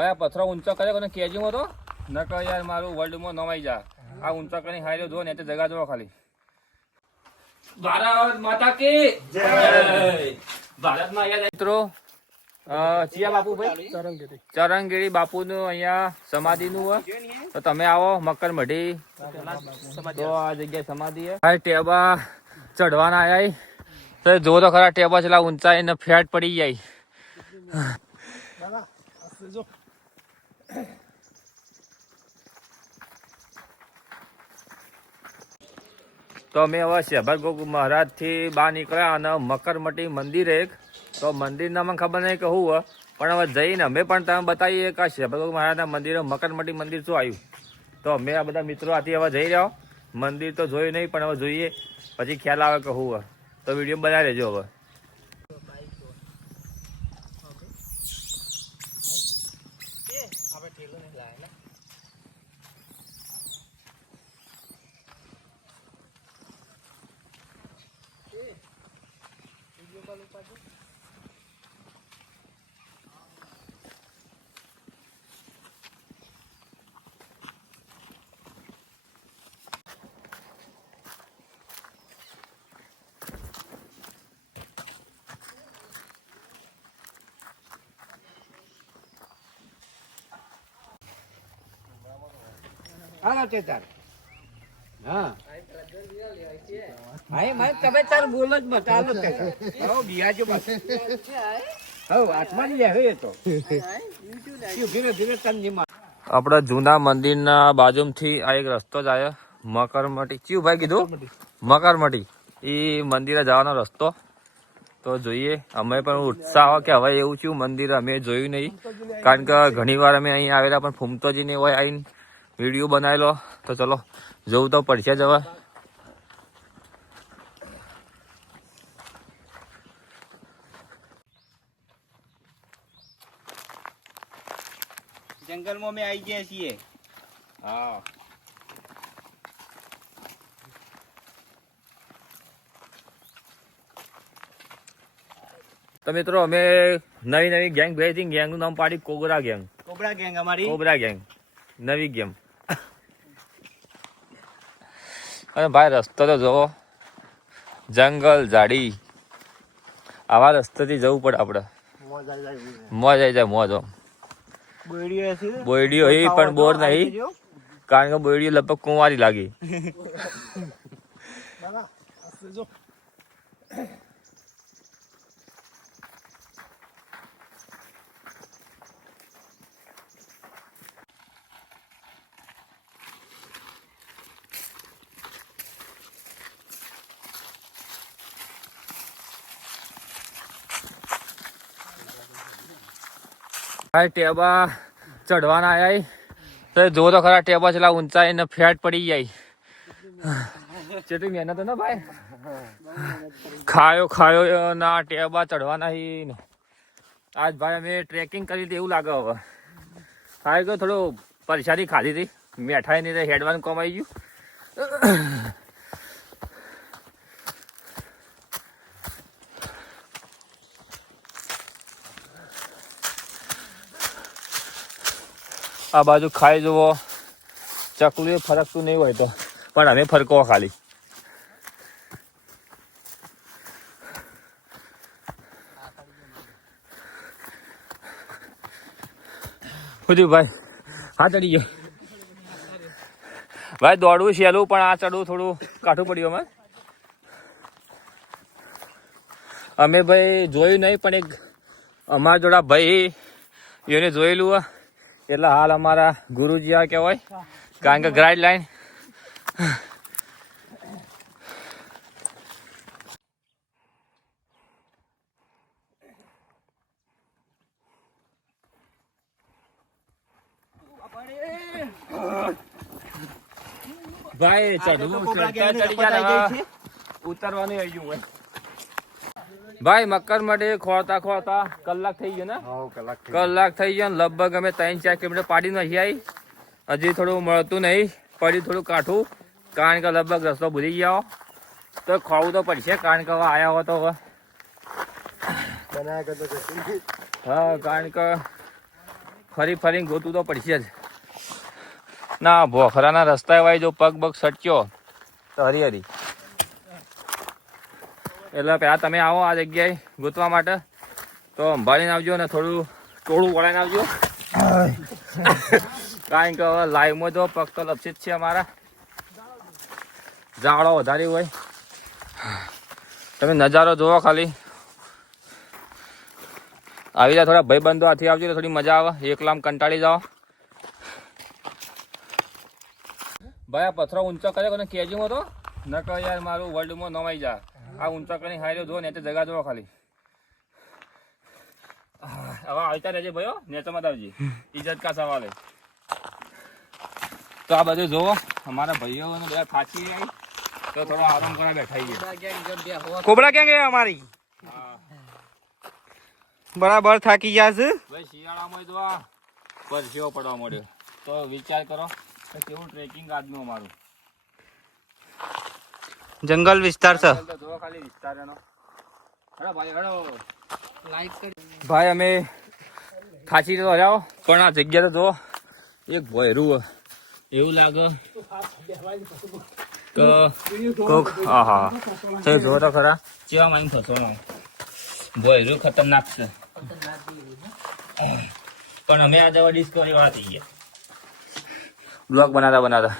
ભાઈ આ પથરો ઊંચો કર્યો કોને કેજો હતો નકર યાર મારું વર્લ્ડમાં નવાઈ જા. આ ઊંચો કરીને હાર્યો જો ને તે જગા જો ખાલી. ભારત માતા કી જય. ભારતમાં યાર મિત્રો ચિયા બાપુ ભાઈ? ચરણગીરી. બાપુનું અહીંયા સમાધિનું હોય. તો તમે આવો મકર મઢી. તો આ જગ્યાએ સમાધિ છે. આ ટેબા ચડવાના આયા તો જો તો ખરા ટેબા છેલ્લા ઊંચાઈ ને ફેટ પડી જાય. તો અમે હવે શેભર ગોગ મહારાજથી બહાર નીકળ્યા અને મકરમટી મંદિર એક. તો મંદિરના મને ખબર નહીં કે હું પણ હવે જઈને અમે પણ તમે બતાવીએ કે શેભર ગોગ મહારાજના મંદિરે મકરમટી મંદિર શું આવ્યું. તો અમે આ બધા મિત્રો આથી હવે જઈ રહ્યા મંદિર તો જોયું નહીં, પણ હવે જોઈએ. પછી ખ્યાલ આવે કે હું તો વીડિયો બનાવી લેજો હવે. હાલો તે તાર હા. ભાઈ એ તમે તાર બોલ જ બતાવો તે. તાર. હો બિયાજો બસ. હો હાથમાં લે હે તો. ધીરે ધીરે તન નિમા આપણા જૂના મંદિરના બાજુમાંથી આ એક રસ્તો જ આવ્યો મકરમટી ચિયું ભાઈ કીધું? મકરમટી એ મંદિરે જવાનો રસ્તો. તો જોઈએ અમે પણ ઉત્સાહ હોય કે હવે એવું થયું મંદિર અમે જોયું નહીં. કારણ કે ઘણી વાર અમે અહીં આવેલા પણ ફૂમતોજી ને હોય આવીને વીડિયો બનાવેલો. તો ચલો જોવું તો પડશે જ હવે. જંગલમાં અમે આવી ગયા છીએ. હા. તો મિત્રો અમે નવી નવી ગેંગ ભેજી ગેંગનું નામ પાડી કોબરા ગેંગ કોબરા ગેંગ અમારી. કોબરા ગેંગ નવી ગેમ અને ભાઈ રસ્તો તો જોવો. જંગલ ઝાડી. આવા રસ્તેથી જવું પડે આપણે મોજ આવી જાય મોજ બોયડીઓ એ પણ બોર નહીં. કારણ કે બોયડીઓ લગભગ કુંવારી લાગી. આ ટેબા ચડવાના આયા તો જો તો ખરા ટેબા છેલા ઊંચાઈ ને ફેટ પડી જાય. ચેટલી મહેનત ને ભાઈ. ખાયો ખાયો ના ટેબા ચડવાના ને આજ ભાઈ અમે ટ્રેકિંગ કરી હતી એવું લાગે હવે. હા કે થોડું પરેશાની ખાધી હતી. મેઠાઈ નહીં હેડવાનું કમાઈ ગયું. આ બાજુ ખાઈ જુઓ. ચકલું એ ફરકતું નહીં હોય તો. પણ અમે ફરકો ખાલી. ભાઈ હા ચડી ગયો. ભાઈ, દોડવું સહેલું પણ આ ચડવું થોડું કાઠું પડ્યું અમે અમે ભાઈ જોયું નહીં, પણ એક અમારા જોડા ભાઈ, એને જોયેલું. એટલે હાલ અમારા ગુરુજી આ કહેવાય. કારણ કે ગ્રાઇડ લાઈન ભાઈ ચડવું હવે ઉતરવાનું આવી ગયું હોય. ભાઈ મકર માટે ખોરતા ખોરતા કલાક થઈ ગયો ને? કલાક થઈ ગયો. લગભગ અમે ત્રણ ચાર કિલોમીટર પાડી નથી આવી હજી થોડું મળતું નહીં પડી થોડું કાઠું કારણ કે લગભગ રસ્તો ભૂલી ગયા તો ખોવું તો પડશે કારણ કે હવે આવ્યા હો તો હવે. હા કારણ કે ફરી ફરીને ગોતું તો પડશે જ. ના ભોખરાના રસ્તા વાય જો પગ બગ સટક્યો તો હરી હરી. એટલે પેલા તમે આવો આ જગ્યાએ ગોતવા માટે. તો સંભાળીને આવજો ને થોડું ટોળું વળાઈને આવજો. કારણ કે હવે લાઈવમાં જો પગ તો લપસિત છે અમારા. જાળો વધારે હોય. તમે નજારો જોવો ખાલી. આવી જાય થોડા ભાઈબંધો આથી આવજો તો થોડી મજા આવે. એકલામ કંટાળી જાઓ. ભાઈ આ પથરો ઊંચો કર્યો ને કેજો તો? ન યાર મારું વર્લ્ડમાં નવાઈ જા. આ ઊંચા કરીને હાર્યો જો ને તે જગા જોવો ખાલી. હવે આવતા રહેજે ભાઈઓ નેચમાં આવજે. ઇજ્જત કા સવાલ. તો આ બધું જોવો અમારા ભાઈઓ બધા થાકી આવી તો થોડો આરામ કરવા બેઠા છીએ. કોબરા ક્યાં ગયા અમારી? બરાબર થાકી ગયા છે? ભાઈ શિયાળામાં જો આ પરસેવો પડવા મળ્યો તો વિચાર કરો કેવું ટ્રેકિંગ આજનું અમારું. જંગલ વિસ્તાર છે. ભાઈ અમે થાચી તો હરાવો પણ આ જગ્યા તો જો એક ભયરું એવું લાગે. તો કોક હા હા તો જો તો ખરા. કેવા માઈને ફસવાનો? ભયરું ખતરનાક છે. પણ અમે આ જવા ડિસ્કવરી વાળા થઈ ગયા. બ્લોગ બનાતા બનાતા.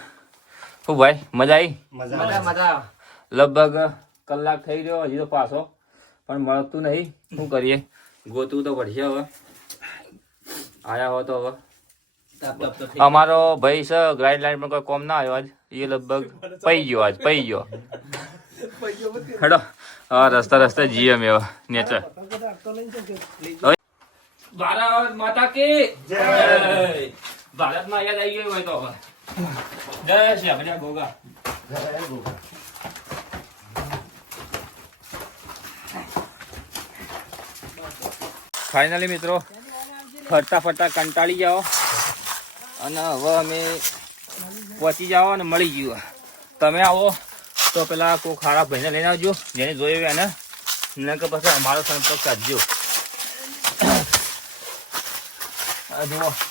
શું ભાઈ મજા આવી લગભગ કલાક થઈ રહ્યો હજી તો પાછો. પણ મળતું નહીં. શું કરીએ? ગોતવું તો પડશે હવે. આયા હો તો હવે. અમારો ભાઈ છે ગ્રાઇન્ડ લાઈન પણ કોઈ કોમ ના આવ્યો આજ. એ લગભગ પઈ ગયો આજ પઈ ગયો. હેડો. હા રસ્તા રસ્તા જીએ અમે હવે નેચર. ભારત માતા કે. જય. ભારતમાં યાદ આવી ગયો હોય તો હવે. જય શ્રી જય ગોગા. ફાઇનલી મિત્રો ફરતા ફરતા કંટાળી જાઓ. અને હવે અમે પહોંચી જાઓ અને મળી ગયું તમે આવો તો પેલા કોઈ ખારા ભાઈને લઈને આવજો, જેને જોયું એને. ને કે પછી અમારો સંપર્ક આ જુઓ,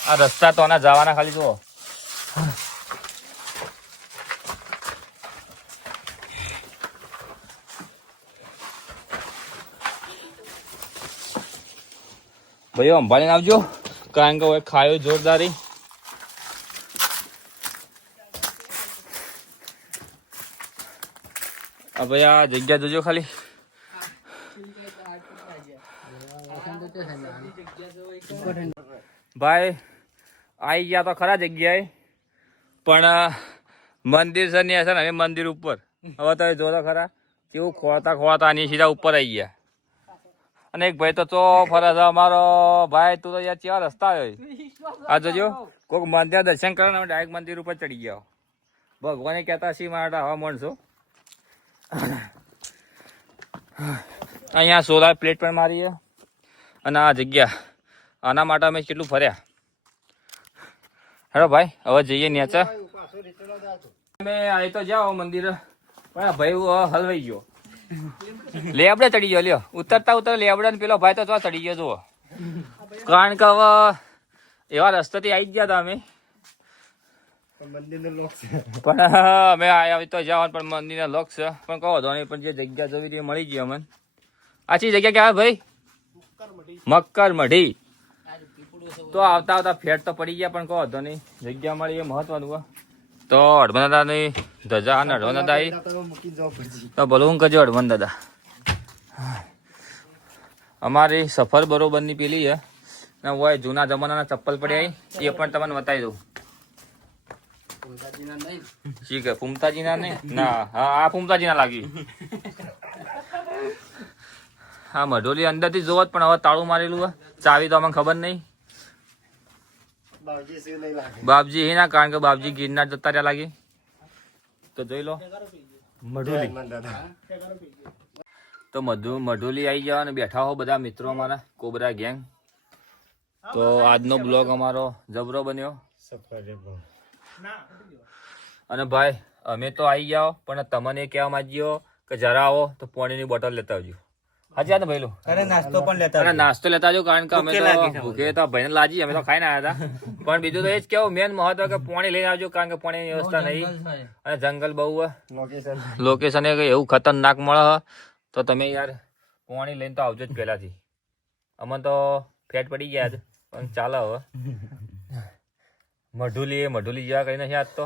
આ રસ્તા તો આના જવાના ખાલી જુઓ. ભાઈઓ અંભાળીને આવજો. કારણ કે હવે ખાયો જોરદારી. આ ભાઈ, આ જગ્યા જોજો ખાલી. ભાઈ, આઈ ગયા તો ખરા જગ્યાએ, પણ મંદિર છે ને હવે મંદિર ઉપર. હવે તમે જો ખરા. કેવું ખોળતા ખોળતા આની સીધા ઉપર આવી ગયા. અને એક ભાઈ તો ચો ફરે છે, અમારો ભાઈ તું તો યાર કેવા રસ્તા આવ્યો આ જોજો કોઈક મંદિર દર્શન કરો ને ડાયરેક્ટ મંદિર ઉપર ચડી ગયા. ભગવાને કહેતા સી મારા હવા માણસો? અહીંયા સોલાર પ્લેટ પણ મારી છે અને આ જગ્યા, આના માટે અમે કેટલું ફર્યા? હેડો ભાઈ, હવે જઈએ નેચર અમે આવી તો જાઓ મંદિર. પણ ભાઈ હલવાઈ ગયો. લેબડે ચડી ગયો લ્યો. ઉતરતા ઉતર લેબડે ને પેલો ભાઈ તો ચડી ગયો જુઓ. કારણ કે હવે એવા રસ્તાથી આવી ગયા હતા અમે. પણ અમે આવ્યા તો જવાનું પણ મંદિરના લોક છે. પણ કહો તો નહીં પણ જે જગ્યા જોવી તે મળી ગઈ અમને. આછી જગ્યા ક્યાં ભાઈ? મક્કર મઢી. તો આવતા આવતા ફેટ તો પડી ગયા પણ કહો તો નહીં. જગ્યા મળી એ મહત્વનું. તો હડમન દાદાની ધજા અને હડમન દાદા આવી તો ભલું કરજો હડમન દાદા? અમારી સફર બરોબરની પેલી છે ને હોય જૂના જમાનાના ચપ્પલ પડ્યા એ પણ તમને બતાવી દઉં. ઠીક છે ફૂમતાજીના ને ના હા આ ફૂમતાજીના લાગી. હા મઢોલી અંદરથી જોવો પણ હવે તાળું મારેલું ચાવી તો અમને ખબર નહીં. બાપજી એ ના કારણ કે બાપજી ગિરનાર જતા રહ્યા લાગી. તો જોઈ લો. મઢોલી. તો મધુ મઢોલી આવી જવા અને બેઠા હો બધા મિત્રો અમારા કોબરા ગેંગ તો આજનો બ્લોગ અમારો જબરો બન્યો. અને ભાઈ અમે તો આવી ગયા પણ તમને કહેવા માંગીઓ કે જરા આવો તો પાણીની બોટલ લેતા આવજો. હજી આ ભાઈલું અરે નાસ્તો પણ લેતા અરે નાસ્તો લેતા જો કારણ કે અમે તો ભૂખે તો ભાઈને લાજી અમે તો ખાઈને આવ્યા હતા. પણ બીજું તો એ જ કેવું મેન મહત્વ કે પાણી લઈને આવજો કારણ કે પાણીની વ્યવસ્થા નહીં. અને જંગલ બહુ લોકેશન લોકેશન એ એવું ખતરનાક મળે તો તમે યાર પાણી લઈને તો આવજો જ પહેલાથી. અમને તો ફેટ પડી ગયા છે પણ ચાલે હવે. મઢુલી એ મઢુલી જેવા કઈ નથી આજ તો.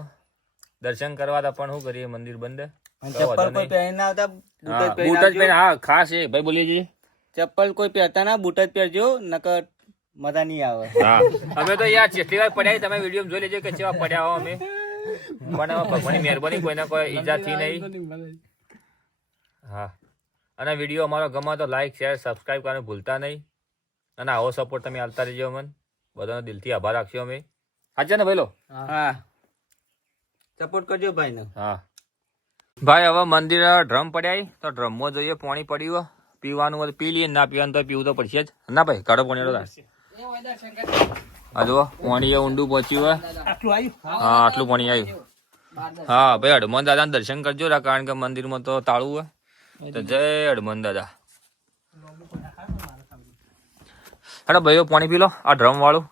દર્શન કરવા હતા પણ શું કરીએ મંદિર બંધ તો ચપ્પલ કોઈ. પહેરી ના આવતા બૂટ જ બૂટ જ પહેરી હા ખાસ એ ભાઈ બોલીજી ચપ્પલ કોઈ પહેરતા ના બૂટ જ પહેરજો નકર મજા નહીં આવે. હા અમે તો યાર જેટલી વાર પડ્યા તમે વીડિયો જોઈ લેજો કે કેવા પડ્યા હો અમે. પણ ભગવાનની મહેરબાની કોઈને કોઈ ઈજા થઈ નહીં. હા. અને વીડિયો અમારો ગમે તો લાઈક શેર સબસ્ક્રાઇબ કરવાનું ભૂલતા નહીં. અને આવો સપોર્ટ તમે આલતા રહેજો અમને. બધાનો દિલથી આભાર રાખશો અમે. હાજર ને ભાઈ લો હા. સપોર્ટ કરજો ભાઈ ને હા. ભાઈ, હવે મંદિર ડ્રમ પડ્યા. તો ડ્રમમાં જોઈએ પાણી પડ્યું પીવાનું હોય પી લઈએ, ના પીવાનું તો પીવું તો પડશે જ. ના ભાઈ, કાઢો પાણી હા જુઓ પાણી ઊંડું પહોંચ્યું હોય હા, આટલું પાણી આવ્યું હા, ભાઈ, હનુમાન દાદા દર્શન કરજો કારણ કે મંદિરમાં તો તાળું હોય. તો જય હનુમાન દાદા. અરે ભાઈઓ પાણી પી લો, આ ડ્રમ વાળું.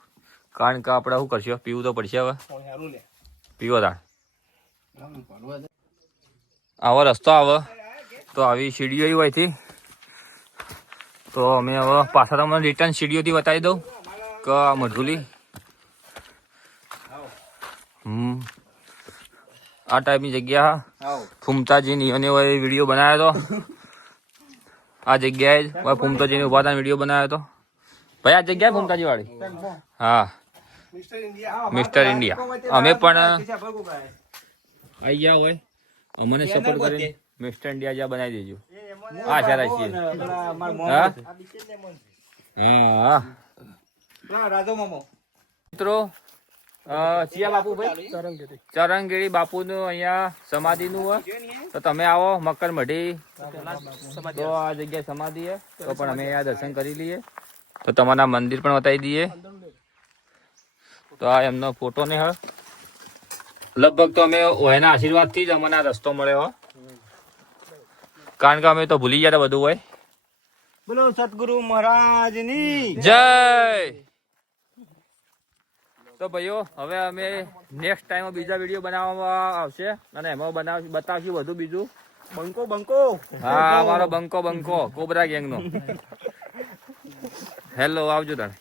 કારણ કે આપણે શું કરશું, પીવું તો પડશે હવે. પીવો તાણ આવો રસ્તો આવે. તો આવી સીડીઓ હોય હોયથી તો અમે હવે પાછા તમને રિટર્ન સીડીઓથી બતાવી દઉં. કે આ મઢુલી હમ. આ ટાઈપની જગ્યા ફૂમતાજીની અને વીડિયો બનાવ્યો હતો આ જગ્યાએ ફૂમતાજીને ઊભા હતા વીડિયો બનાવ્યો હતો ભાઈ આ જગ્યા ફૂમતાજી વાળી હા મિસ્ટર ઇન્ડિયા અમે પણ આવી ગયા હોય. અમને સપોર્ટ કરીને મિસ્ટર ઇન્ડિયા જ્યાં બનાવી દેજો. આ સારા હા? હા હા. રાધો મામો. મિત્રો અ, ચિયા બાપુ ભાઈ? ચરણગીરી સમાધિ અહીંયા સમાધિનું હોય. તો તમે આવો મકર મઢી. તો આ જગ્યા સમાધિ હે. તો પણ અમે અહીંયા દર્શન કરી લઈએ. તો તમારા મંદિર પણ બતાવી દઈએ. તો આ એમનો ફોટો ને હળ. લગભગ તો અમે એના આશીર્વાદથી જ અમને આ રસ્તો મળ્યો કારણ કે અમે તો ભૂલી ગયા બધું હોય બોલો સદગુરુ મહારાજની. જય! તો ભાઈઓ હવે અમે નેક્સ્ટ ટાઈમ બીજા વીડિયો બનાવવામાં આવશે અને એમાં બનાવ બતાવશું બધું બીજું. બંકો બંકો. હા અમારો બંકો બંકો કોબરા ગેંગનો. હેલો આવજો તાણે.